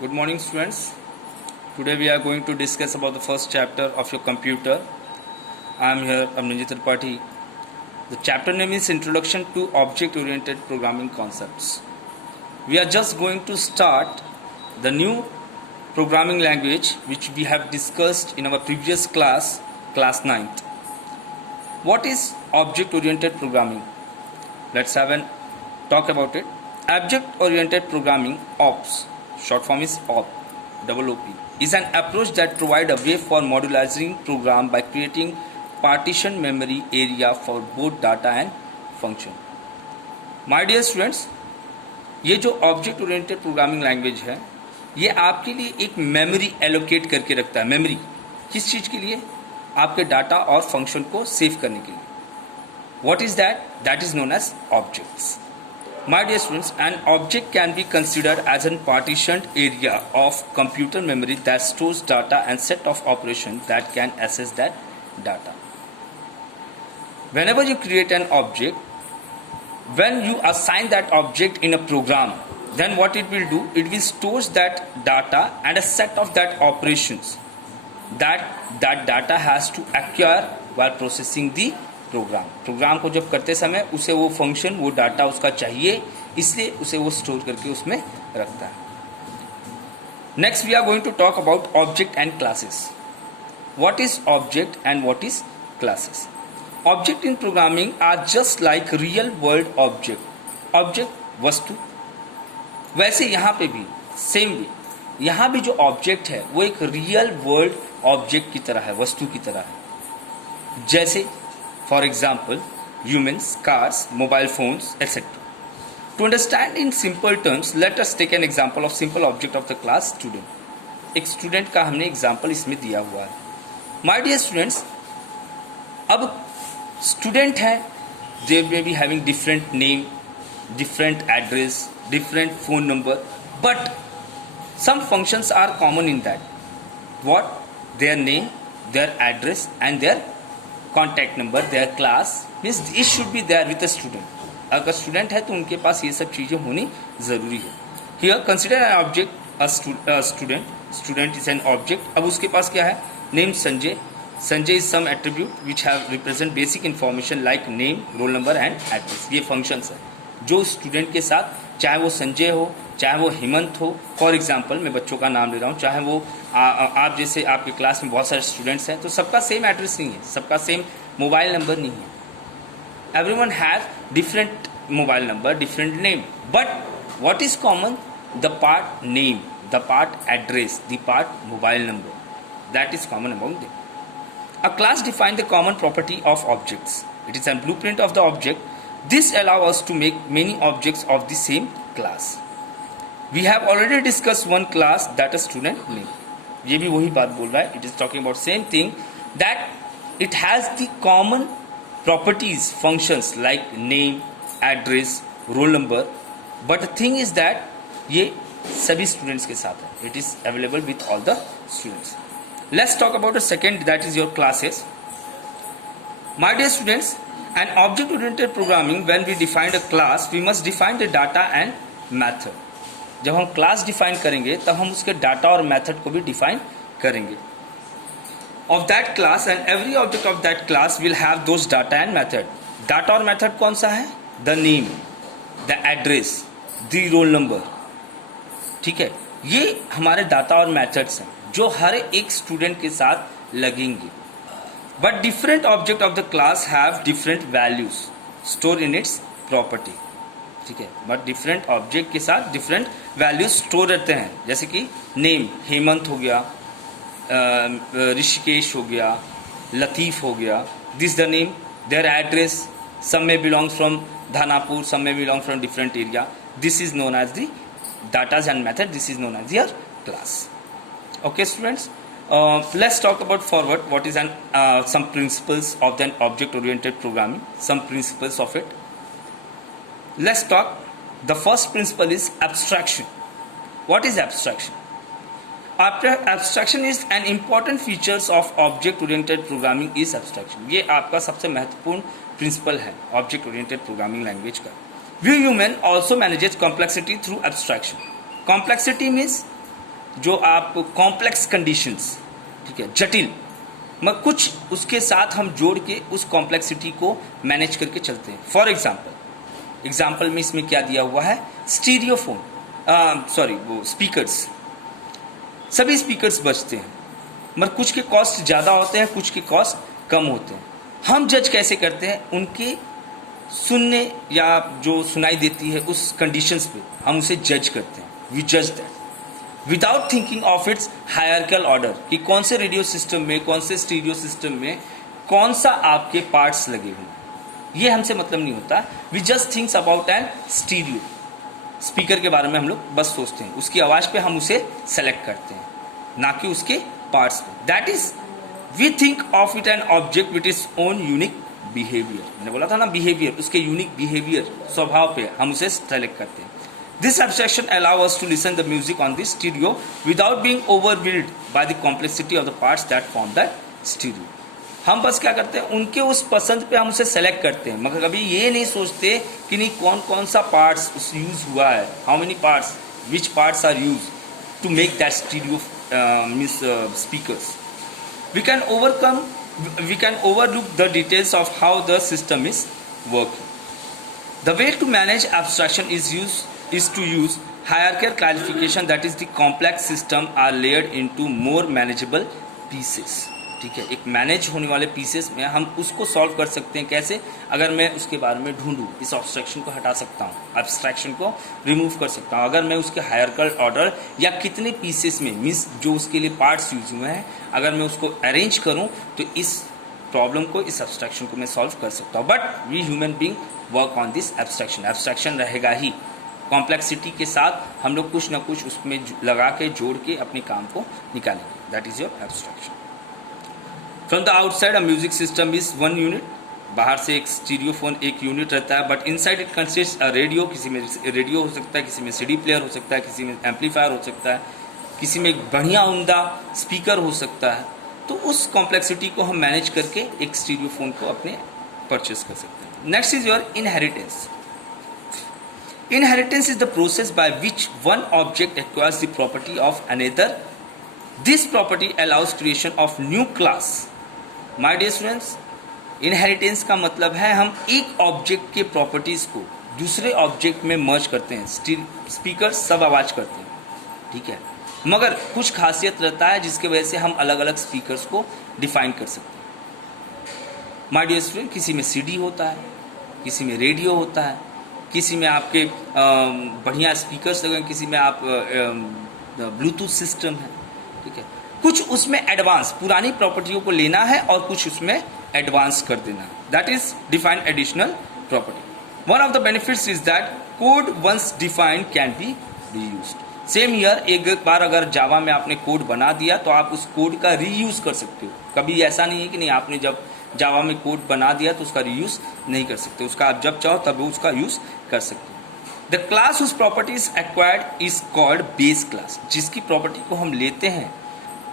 Good morning, students. Today we are going to discuss about the first chapter of your computer. I am here, Amnanjit Tripathi. The chapter name is Introduction to Object-Oriented Programming Concepts. We are just going to start the new programming language which we have discussed in our previous class 9th. What is object-oriented programming? Let's have a talk about it. Object-oriented programming, OPS, short form is OP, is an approach that provides a way for modularizing program by creating partition memory area for both data and function. My dear students, ये जो object oriented programming language है ये आपके लिए एक memory allocate करके रखता है. मेमोरी किस चीज़ के लिए? आपके डाटा और फंक्शन को सेव करने के लिए. What is that? That is known as objects. My dear students, an object can be considered as a partitioned area of computer memory that stores data and set of operations that can access that data. Whenever you create an object, when you assign that object in a program, then what it will do? It will store that data and a set of that operations that data has to acquire while processing the program को जब करते समय उसे वो function वो data उसका चाहिए, इसलिए उसे वो स्टोर करके उसमें रखता है. Next we are going to talk about object and classes. What is object and what is classes? Object in programming are just like real world object. Object वस्तु, वैसे यहाँ पे भी सेम वे यहाँ भी जो ऑब्जेक्ट है वो एक रियल वर्ल्ड ऑब्जेक्ट की तरह है, वस्तु की तरह है. जैसे for example, humans, cars, mobile phones, etc. To understand in simple terms, let us take an example of simple object of the class student. एक स्टूडेंट का हमने एग्जाम्पल इसमें दिया हुआ है. माय डियर स्टूडेंट्स, अब स्टूडेंट है, they may be having different name, different address, different phone number, but some functions are common in that. What? Their name, their address and their contact number, their class, means it should be there with a student. अगर student है तो उनके पास ये सब चीज़ें होनी ज़रूरी है. Here consider an object a student. Student is an object. अब उसके पास क्या है? Name Sanjay. Sanjay is some attribute which have represent basic information like name, roll number and address. ये फंक्शंस है जो स्टूडेंट के साथ, चाहे वो संजय हो, चाहे वो हेमंत हो, फॉर एग्जाम्पल मैं बच्चों का नाम ले रहा हूँ, चाहे वो आप जैसे आपके क्लास में बहुत सारे स्टूडेंट्स हैं तो सबका सेम एड्रेस नहीं है, सबका सेम मोबाइल नंबर नहीं है. Everyone has different mobile number, different name, but what is common? The part name, the part address, the part mobile number, that is common among them. A class defines the common property of objects. It is a blueprint of the object. This allows us to make many objects of the same class. We have already discussed one class that a student name. ये भी वही बात बोल रहा है. It is talking about same thing, that it has the common properties, functions like name, address, roll number. But the thing is that ये सभी students के साथ है. It is available with all the students. Let's talk about the second, that is your classes. My dear students, an object-oriented programming, when we define a class, we must define the data and method. जब हम class define करेंगे तब हम उसके data और method को भी define करेंगे. Of that class and every object of that class will have those data and method. Data और मेथड कौन सा है? The name, the address, the roll number. ठीक है, ये हमारे डाटा और मेथड्स हैं जो हर एक स्टूडेंट के साथ लगेंगे. But different object of the class have different values store in its property. ठीक है, बट डिफरेंट ऑब्जेक्ट के साथ डिफरेंट वैल्यूज स्टोर रहते हैं. जैसे कि नेम हेमंत हो गया, ऋषिकेश हो गया, लतीफ हो गया. This the name. Their address, some में बिलोंग्स फ्रॉम धानापुर, सम में belong from different area. This is known as the datas and method. This is known as your class. Okay students, let's talk about forward what is some principles of the object oriented programming, some principles of it. Let's talk. The first principle is abstraction. What is abstraction? Abstraction is an important features of object oriented programming is abstraction. ये आपका सबसे महत्वपूर्ण principal है object oriented programming language का. We human also manages complexity through abstraction. Complexity means जो आप complex conditions, ठीक है, जटिल, मगर कुछ उसके साथ हम जोड़ के उस कॉम्प्लेक्सिटी को मैनेज करके चलते हैं। फॉर एग्जाम्पल में इसमें क्या दिया हुआ है, स्टीरियोफोन, वो स्पीकर्स, सभी स्पीकर्स बजते हैं, मगर कुछ के कॉस्ट ज़्यादा होते हैं, कुछ के कॉस्ट कम होते हैं। हम जज कैसे करते हैं, उनके सुनने या जो सुनाई देती है उस कंडीशंस पे हम उसे जज करते हैं। वी जज that without thinking of its hierarchical order, कि कौन से रेडियो सिस्टम में, कौन से स्टीरियो सिस्टम में कौन सा आपके पार्ट्स लगे हुए, ये हमसे मतलब नहीं होता। We just thinks about an stereo, speaker के बारे में हम लोग बस सोचते हैं, उसकी आवाज़ पे हम उसे सेलेक्ट करते हैं, ना कि उसके पार्ट्स पे। That is we think of it an object with its own unique behaviour. मैंने बोला था ना, बिहेवियर, उसके यूनिक बिहेवियर, स्वभाव पे हम उसे सेलेक्ट करते हैं। This abstraction allow us to listen the music on this stereo without being overwhelmed by the complexity of the parts that form that stereo. हम बस क्या करते हैं, उनके उस पसंद पे हम उसे सेलेक्ट करते हैं, मगर कभी ये नहीं सोचते कि नहीं कौन कौन सा पार्ट्स उस यूज हुआ है, how many parts, which parts are use to make that stereo means speakers. We can overlook the details of how the system is working. The way to manage abstraction is to use hierarchical classification, that is the complex system are layered into more manageable pieces. ठीक है, एक manage होने वाले pieces में हम उसको solve कर सकते हैं। कैसे? अगर मैं उसके बारे में ढूंढूं, इस ऑब्स्ट्रक्शन को हटा सकता हूँ, एब्स्ट्रैक्शन को रिमूव कर सकता हूँ। अगर मैं उसके हायरार्किकल ऑर्डर या कितने पीसेस में, मीन्स जो उसके लिए पार्ट्स यूज हुए हैं, अगर मैं उसको अरेंज करूँ तो इस प्रॉब्लम को, इस एब्स्ट्रैक्शन को मैं सॉल्व कर सकता हूँ। But we human being work on this abstraction. Abstraction रहेगा ही, कॉम्प्लेक्सिटी के साथ हम लोग कुछ ना कुछ उसमें लगा के, जोड़ के अपने काम को निकालेंगे। That is your abstraction. From the outside a music system is one unit. बाहर से एक स्टीरियोफोन एक यूनिट रहता है, but inside it consist a radio. किसी में रेडियो हो सकता है, किसी में सीडी प्लेयर हो सकता है, किसी में एम्पलीफायर हो सकता है, किसी में बढ़िया उम्दा स्पीकर हो सकता है। तो उस कॉम्प्लेक्सिटी को हम मैनेज करके एक स्टीरियोफोन को अपने परचेस कर सकते हैं। Next is your inheritance. Inheritance is the process by which one object acquires the property of another. This property allows creation of new class. My dear students, inheritance का मतलब है हम एक ऑब्जेक्ट के प्रॉपर्टीज को दूसरे ऑब्जेक्ट में मर्ज करते हैं। स्पीकर सब आवाज करते हैं, ठीक है, मगर कुछ खासियत रहता है जिसकी वजह से हम अलग अलग स्पीकर्स को डिफाइन कर सकते हैं। माय डियर स्टूडेंट, किसी में सीडी होता है, किसी में रेडियो होता है, किसी में आपके बढ़िया स्पीकर्स लगे, किसी में आप ब्लूटूथ सिस्टम है, ठीक है। कुछ उसमें एडवांस पुरानी प्रॉपर्टियों को लेना है और कुछ उसमें एडवांस कर देना है। That is defined additional property. One of the benefits is that code once defined can be reused. Same here, एक बार अगर जावा में आपने कोड बना दिया तो आप उस कोड का रीयूज कर सकते हो। कभी ऐसा नहीं है कि नहीं, आपने जब जावा में कोड बना दिया तो उसका रीयूज नहीं कर सकते, उसका आप जब चाहो तब उसका यूज कर सकते हो। The class whose property is acquired is called base class. जिसकी प्रॉपर्टी को हम लेते हैं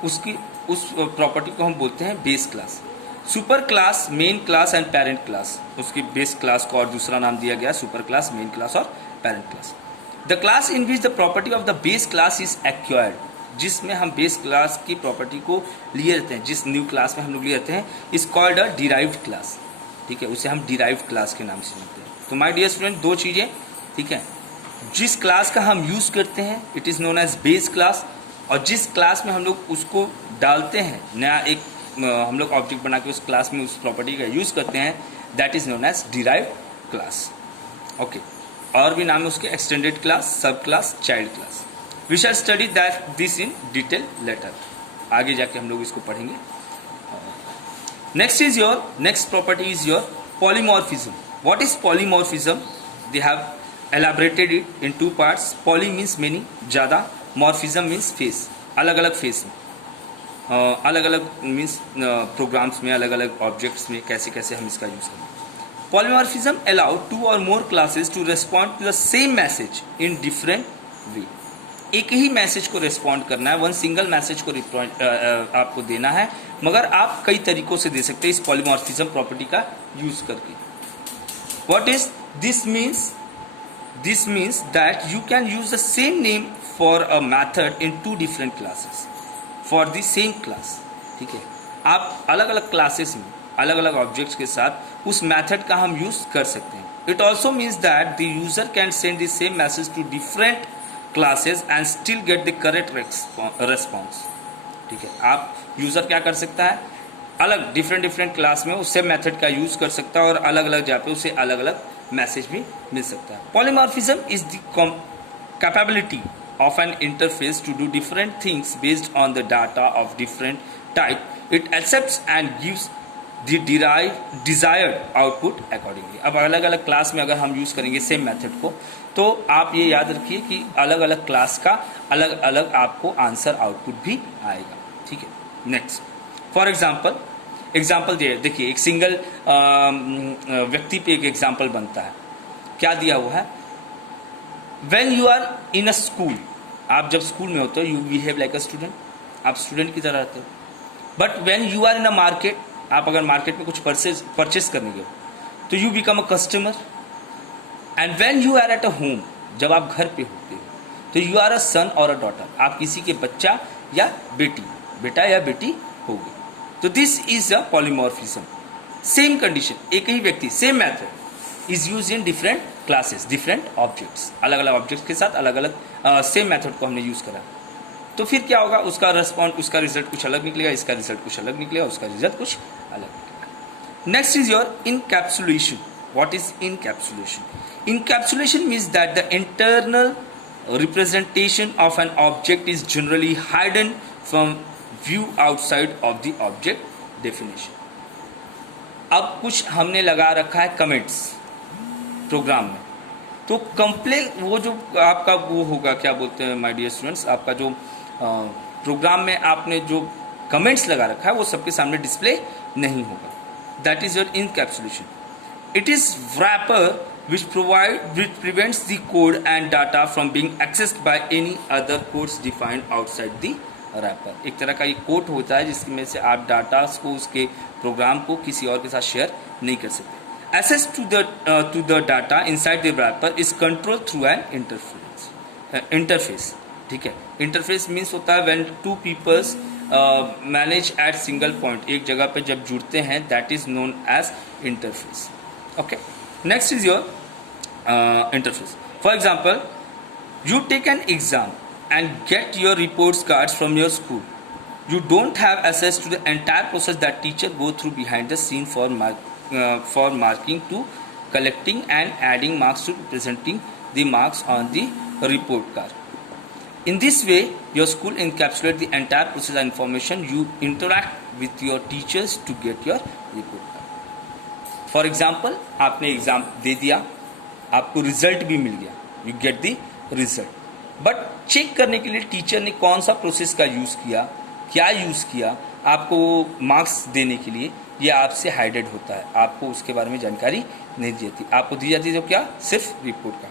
उस प्रॉपर्टी को हम बोलते हैं base class. Super class, main class and parent class, उसकी बेस क्लास को और दूसरा नाम दिया गया सुपर क्लास, मेन क्लास और parent class. The class in which the property of the base class is acquired, जिसमें हम बेस क्लास की प्रॉपर्टी को लिए रहते हैं, जिस न्यू क्लास में हम लोग लिए रहते हैं, is called a derived class, ठीक है, उसे हम डिराइव्ड क्लास के नाम से जानते हैं। तो माय डियर स्टूडेंट, दो चीज़ें, ठीक है, जिस क्लास का हम यूज़ करते हैं it is known as base class, और जिस क्लास में हम लोग उसको डालते हैं, नया एक हम लोग ऑब्जेक्ट बना के उस क्लास में उस प्रॉपर्टी का यूज़ करते हैं, that is known as derived class. Okay, और भी नाम है उसके, extended class, sub class, child class. We shall study that this in detail later. आगे जाके हम लोग इसको पढ़ेंगे। Next property is your polymorphism. What is polymorphism? They have elaborated it in two parts. Poly means many, ज़्यादा, morphism means face, अलग अलग face में, अलग अलग मीन्स प्रोग्राम्स में, अलग अलग ऑब्जेक्ट्स में कैसे कैसे हम इसका यूज़ करें। Polymorphism allow two or more classes to respond to the same message in different way. एक ही मैसेज को रेस्पॉन्ड करना है, वन सिंगल मैसेज को आपको देना है, मगर आप कई तरीकों से दे सकते हैं इस पॉलीमॉर्फिज्म प्रॉपर्टी का यूज़ करके। What is this means? This means that you can use the same name for a method in two different classes for the same class. ठीक है, आप अलग अलग क्लासेस में अलग अलग ऑब्जेक्ट्स के साथ उस मेथड का हम यूज कर सकते हैं. It also means that the user can send the same message to different classes and still get the correct response. ठीक है, आप यूजर क्या कर सकता है, अलग डिफरेंट क्लास में उस सेम मेथड का यूज कर सकता है और अलग अलग जगह पे उसे अलग अलग मैसेज भी मिल सकता है. Polymorphism is the capability of an interface to do different things based on the data of different type. It accepts and gives the desired output accordingly. अब अलग अलग क्लास में अगर हम यूज करेंगे सेम मेथड को, तो आप ये याद रखिए कि अलग अलग क्लास का अलग अलग आपको आंसर आउटपुट भी आएगा. ठीक है, नेक्स्ट फॉर एग्जाम्पल देखिए, एक सिंगल व्यक्ति पे एक एग्जाम्पल बनता है. क्या दिया हुआ है, when you are in a school, आप जब स्कूल में होते हो you behave like a student, आप स्टूडेंट की तरह रहते हो. But when you are in a market, आप अगर मार्केट में कुछ परचेस करने गए तो you become a customer. And when you are at a home, जब आप घर पे होते हो तो यू आर अ सन और अ डॉटर, आप किसी के बच्चा या बेटा या बेटी हो गए. तो this is a polymorphism. Same condition, एक ही व्यक्ति, same method is use in different classes, different objects, अलग अलग ऑब्जेक्ट्स के साथ अलग अलग सेम मेथड को हमने यूज करा. तो फिर क्या होगा, उसका रेस्पॉन्स, उसका रिजल्ट कुछ अलग निकलेगा, इसका रिजल्ट कुछ अलग निकलेगा, उसका रिजल्ट कुछ अलग निकलेगा. Next is your encapsulation. What is encapsulation? Encapsulation means that the internal representation of an object is generally hidden from view outside of the object definition. अब कुछ हमने लगा रखा है कमेंट्स प्रोग्राम में, तो कंप्लेन वो जो आपका वो होगा, क्या बोलते हैं माय डियर स्टूडेंट्स, आपका जो प्रोग्राम में आपने जो कमेंट्स लगा रखा है वो सबके सामने डिस्प्ले नहीं होगा. That is your encapsulation. It is wrapper which prevents the code and data from being accessed by any other codes defined outside the wrapper. एक तरह का ये कोड होता है जिसमें से आप डाटा को, उसके प्रोग्राम को किसी और के साथ शेयर नहीं कर सकते. Access to the data inside the wrapper is controlled through an interface. ठीक है, interface means होता है when two peoples manage at single point, एक जगह पे जब जुड़ते हैं, that is known as interface. Okay, next is your interface. For example, you take an exam and get your reports cards from your school. You don't have access to the entire process that teacher go through behind the scene for marking to collecting and adding marks to presenting the marks on the report card. In this way, your school encapsulates the entire process and information. You interact with your teachers to get your report card. For example, आपने exam दे दिया, आपको result भी मिल गया, you get the result. But check करने के लिए teacher ने कौन सा प्रोसेस का यूज किया, क्या यूज किया, आपको मार्क्स देने के लिए, ये आपसे हाइडेड होता है, आपको उसके बारे में जानकारी नहीं दी जाती. आपको दी जाती है जो क्या, सिर्फ रिपोर्ट का.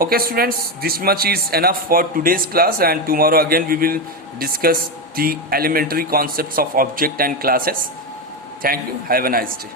Okay students, this much is enough for today's class, and tomorrow again we will discuss the elementary concepts of object and classes. Thank you. Have a nice day.